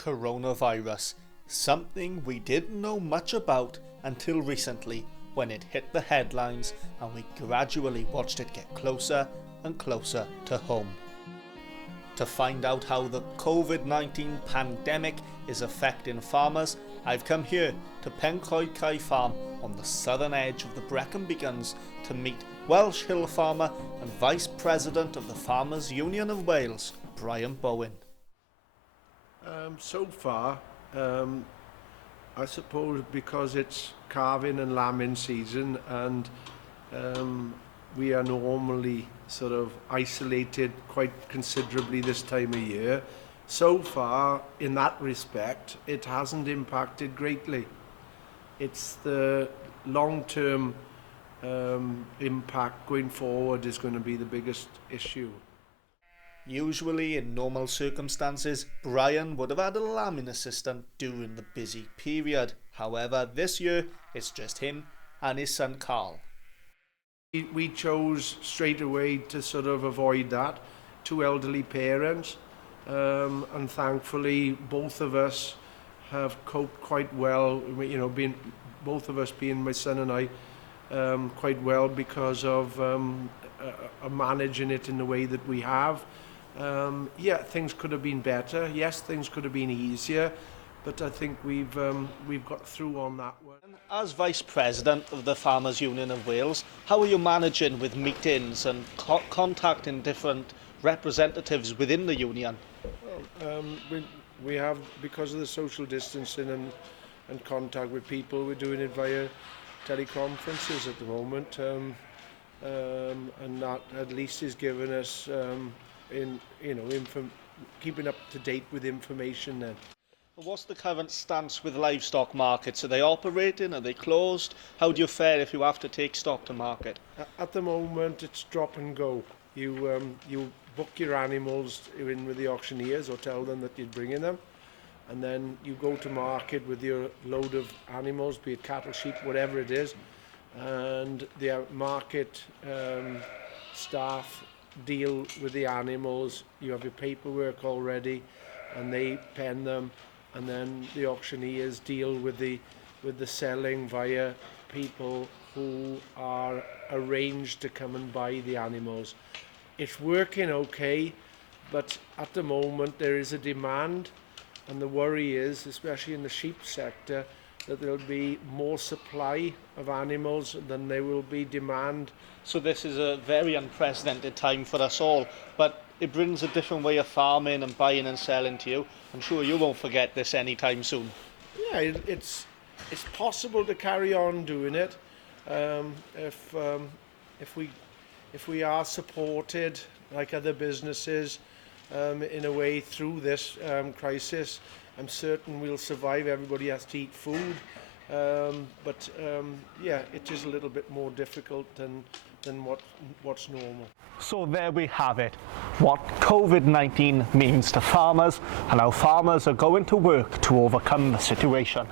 Coronavirus, something we didn't know much about until recently when it hit the headlines and we gradually watched it get closer and closer to home. To find out how the COVID-19 pandemic is affecting farmers, I've come here to Pencoed Farm on the southern edge of the Brecon Beacons to meet Welsh Hill farmer and Vice President of the Farmers Union of Wales, Brian Bowen. So far, I suppose because it's calving and lambing season and we are normally sort of isolated quite considerably this time of year, so far in that respect it hasn't impacted greatly. It's the long-term impact going forward is going to be the biggest issue. Usually in normal circumstances, Brian would have had a lambing assistant during the busy period. However, this year it's just him and his son Carl. We chose straight away to sort of avoid that. Two elderly parents, and thankfully both of us have coped quite well, you know, both of us being my son and I, quite well because of managing it in the way that we have. Yeah, things could have been better. Yes, things could have been easier, but I think we've got through on that one. As Vice President of the Farmers Union of Wales, how are you managing with meetings and contacting different representatives within the union? Well, we have, because of the social distancing and contact with people, we're doing it via teleconferences at the moment, and that at least is giving us keeping up to date with information then. What's the current stance with livestock markets? Are they operating? Are they closed? How do you fare if you have to take stock to market? At the moment it's drop and go. You book your animals in with the auctioneers or tell them that you're bringing them, and then you go to market with your load of animals, be it cattle, sheep, whatever it is, and the market staff deal with the animals. You have your paperwork already and they pen them, and then the auctioneers deal with the selling via people who are arranged to come and buy the animals. It's working okay, but at the moment there is a demand, and the worry is, especially in the sheep sector, that there'll be more supply of animals than there will be demand. So this is a very unprecedented time for us all, but it brings a different way of farming and buying and selling to you. I'm sure you won't forget this anytime soon. Yeah, it's possible to carry on doing it if we are supported like other businesses in a way through this crisis. I'm certain we'll survive. Everybody has to eat food, but yeah, it is a little bit more difficult than what's normal. So there we have it, what COVID-19 means to farmers and how farmers are going to work to overcome the situation.